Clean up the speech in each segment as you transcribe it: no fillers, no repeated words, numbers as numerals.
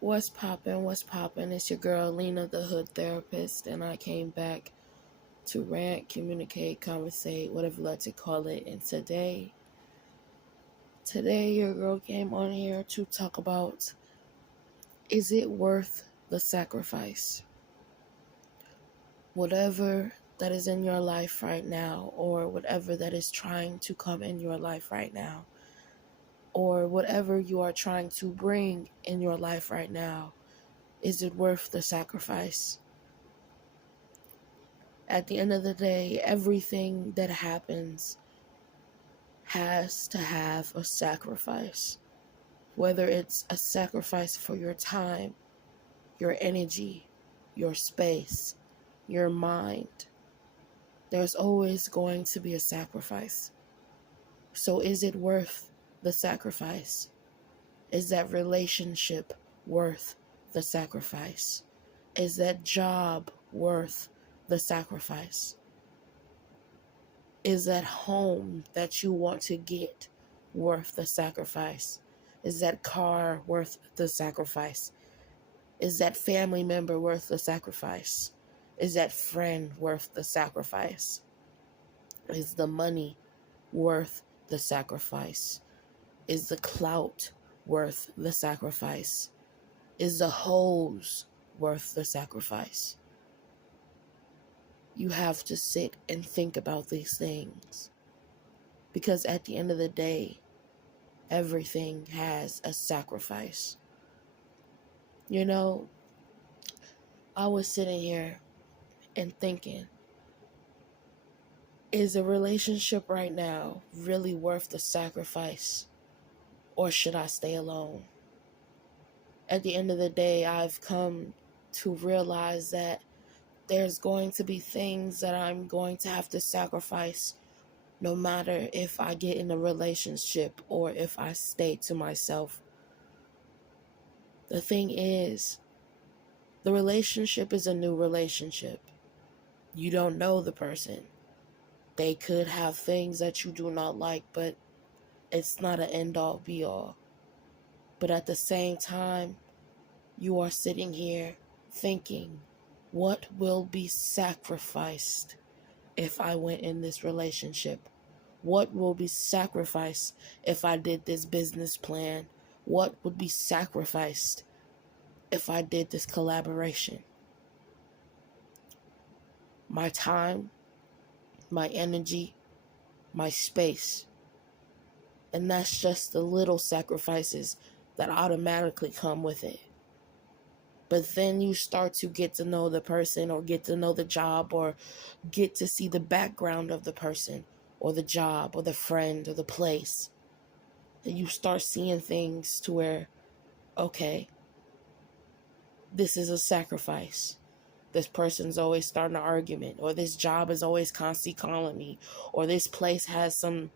What's poppin'? What's poppin'? It's your girl Lina, the hood therapist, and I came back to rant, communicate, conversate, whatever you like to call it. And today your girl came on here to talk about, is it worth the sacrifice? Whatever that is in your life right now, or whatever that is trying to come in your life right now, or whatever you are trying to bring in your life right now, is it worth the sacrifice? At the end of the day, everything that happens has to have a sacrifice. Whether it's a sacrifice for your time, your energy, your space, your mind, there's always going to be a sacrifice. So is it worth the sacrifice? Is that relationship worth the sacrifice? Is that job worth the sacrifice? Is that home that you want to get worth the sacrifice? Is that car worth the sacrifice? Is that family member worth the sacrifice? Is that friend worth the sacrifice? Is the money worth the sacrifice? Is the clout worth the sacrifice? Is the hose worth the sacrifice? You have to sit and think about these things. Because at the end of the day, everything has a sacrifice. You know, I was sitting here and thinking, is a relationship right now really worth the sacrifice? Or should I stay alone? At the end of the day, I've come to realize that there's going to be things that I'm going to have to sacrifice no matter if I get in a relationship or if I stay to myself. The thing is, the relationship is a new relationship. You don't know the person. They could have things that you do not like, but it's not an end-all be-all. But at the same time, you are sitting here thinking, what will be sacrificed if I went in this relationship? What will be sacrificed if I did this business plan? What would be sacrificed if I did this collaboration? My time, my energy, my space. And that's just the little sacrifices that automatically come with it. But then you start to get to know the person, or get to know the job, or get to see the background of the person or the job or the friend or the place. And you start seeing things to where, okay, this is a sacrifice. This person's always starting an argument, or this job is always constantly calling me, or this place has some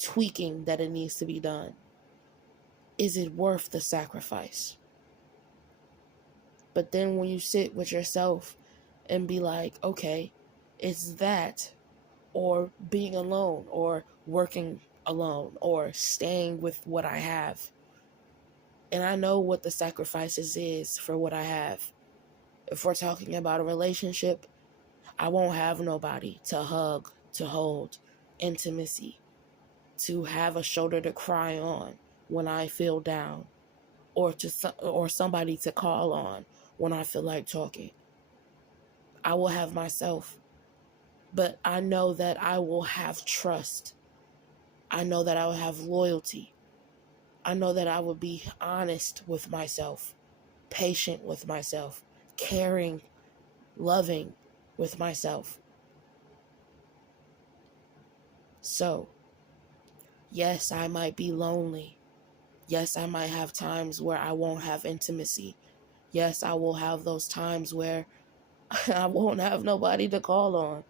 tweaking that it needs to be done. Is it worth the sacrifice? But then when you sit with yourself and be like, okay, it's that, or being alone, or working alone, or staying with what I have. And I know what the sacrifices is for what I have. If we're talking about a relationship, I won't have nobody to hug, to hold, intimacy, to have a shoulder to cry on when I feel down, or somebody to call on when I feel like talking. I will have myself, but I know that I will have trust. I know that I will have loyalty. I know that I will be honest with myself, patient with myself, caring, loving with myself. So, yes, I might be lonely. Yes, I might have times where I won't have intimacy. Yes, I will have those times where I won't have nobody to call on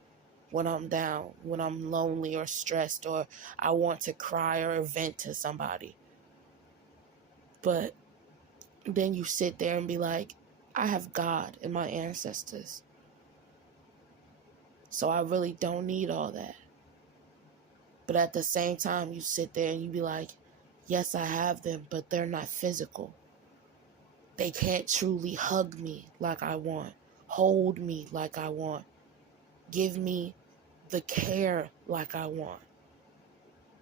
when I'm down, when I'm lonely or stressed, or I want to cry or vent to somebody. But then you sit there and be like, I have God and my ancestors. So I really don't need all that. But at the same time, you sit there and you be like, yes, I have them, but they're not physical. They can't truly hug me like I want, hold me like I want, give me the care like I want,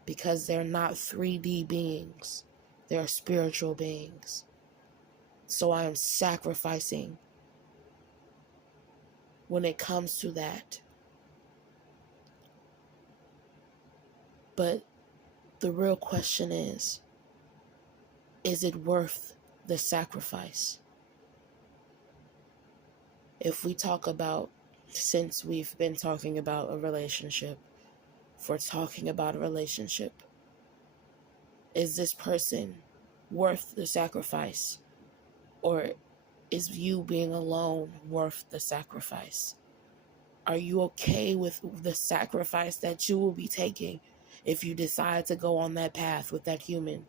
because they're not 3D beings. They're spiritual beings. So I am sacrificing when it comes to that. But the real question is it worth the sacrifice? If we talk about, since we've been talking about a relationship, if we're talking about a relationship, is this person worth the sacrifice? Or is you being alone worth the sacrifice? Are you okay with the sacrifice that you will be taking if you decide to go on that path with that human?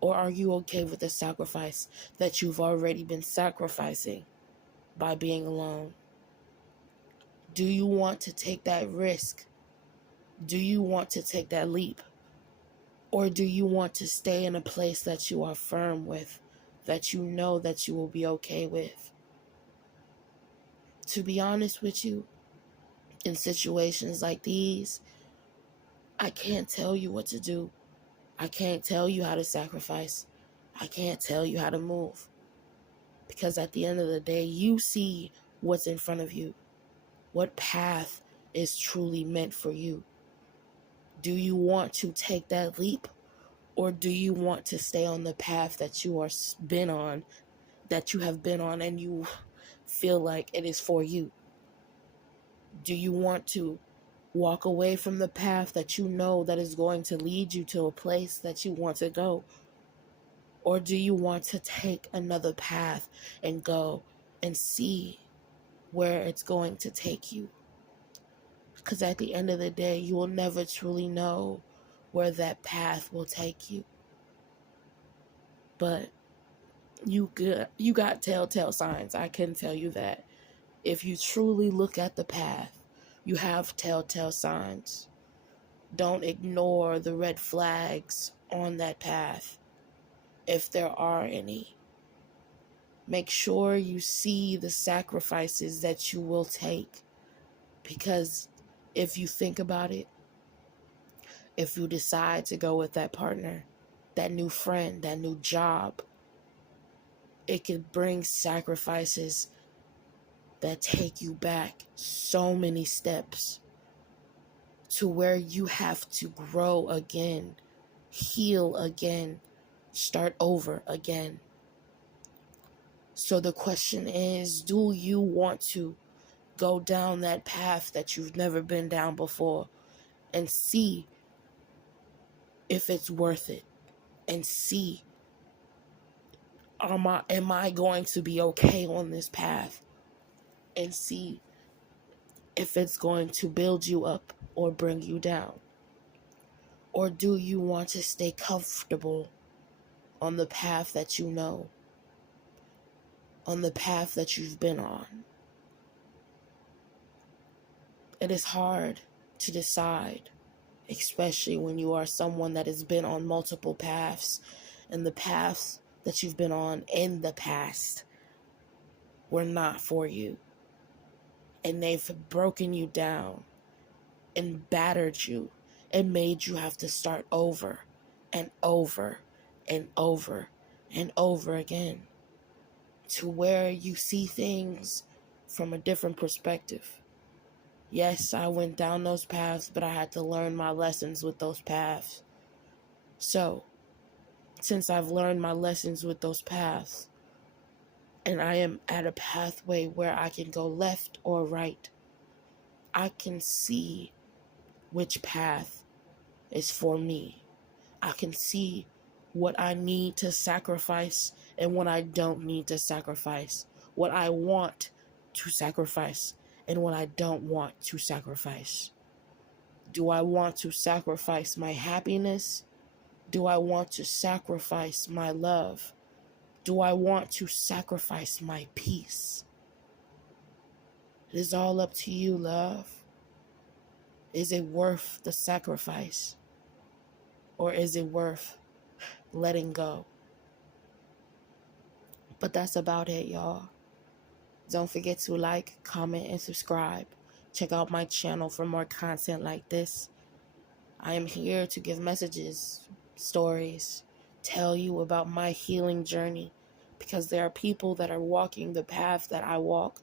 Or are you okay with the sacrifice that you've already been sacrificing by being alone? Do you want to take that risk? Do you want to take that leap? Or do you want to stay in a place that you are firm with, that you know that you will be okay with? To be honest with you, in situations like these, I can't tell you what to do. I can't tell you how to sacrifice. I can't tell you how to move. Because at the end of the day, you see what's in front of you. What path is truly meant for you? Do you want to take that leap? Or do you want to stay on the path that you have been on, and you feel like it is for you? Do you want to walk away from the path that you know that is going to lead you to a place that you want to go? Or do you want to take another path and go and see where it's going to take you? Because at the end of the day, you will never truly know where that path will take you. But you got telltale signs. I can tell you that. If you truly look at the path, you have telltale signs. Don't ignore the red flags on that path, if there are any. Make sure you see the sacrifices that you will take. Because if you think about it, if you decide to go with that partner, that new friend, that new job, it could bring sacrifices that take you back so many steps to where you have to grow again, heal again, start over again. So the question is, do you want to go down that path that you've never been down before and see if it's worth it, and see, am I going to be okay on this path, and see if it's going to build you up or bring you down? Or do you want to stay comfortable on the path that you know, on the path that you've been on? It is hard to decide, especially when you are someone that has been on multiple paths, and the paths that you've been on in the past were not for you, and they've broken you down and battered you and made you have to start over and over and over and over again, to where you see things from a different perspective. Yes, I went down those paths, but I had to learn my lessons with those paths. So, since I've learned my lessons with those paths, and I am at a pathway where I can go left or right, I can see which path is for me. I can see what I need to sacrifice and what I don't need to sacrifice. What I want to sacrifice and what I don't want to sacrifice. Do I want to sacrifice my happiness? Do I want to sacrifice my love? Do I want to sacrifice my peace? It is all up to you, love. Is it worth the sacrifice? Or is it worth letting go? But that's about it, y'all. Don't forget to like, comment, and subscribe. Check out my channel for more content like this. I am here to give messages, stories, tell you about my healing journey, because there are people that are walking the path that I walk.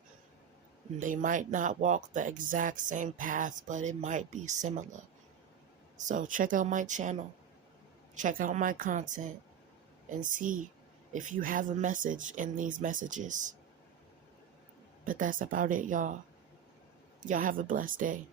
They might not walk the exact same path, but it might be similar. So check out my channel, check out my content, and see if you have a message in these messages. But that's about it, y'all. Y'all have a blessed day.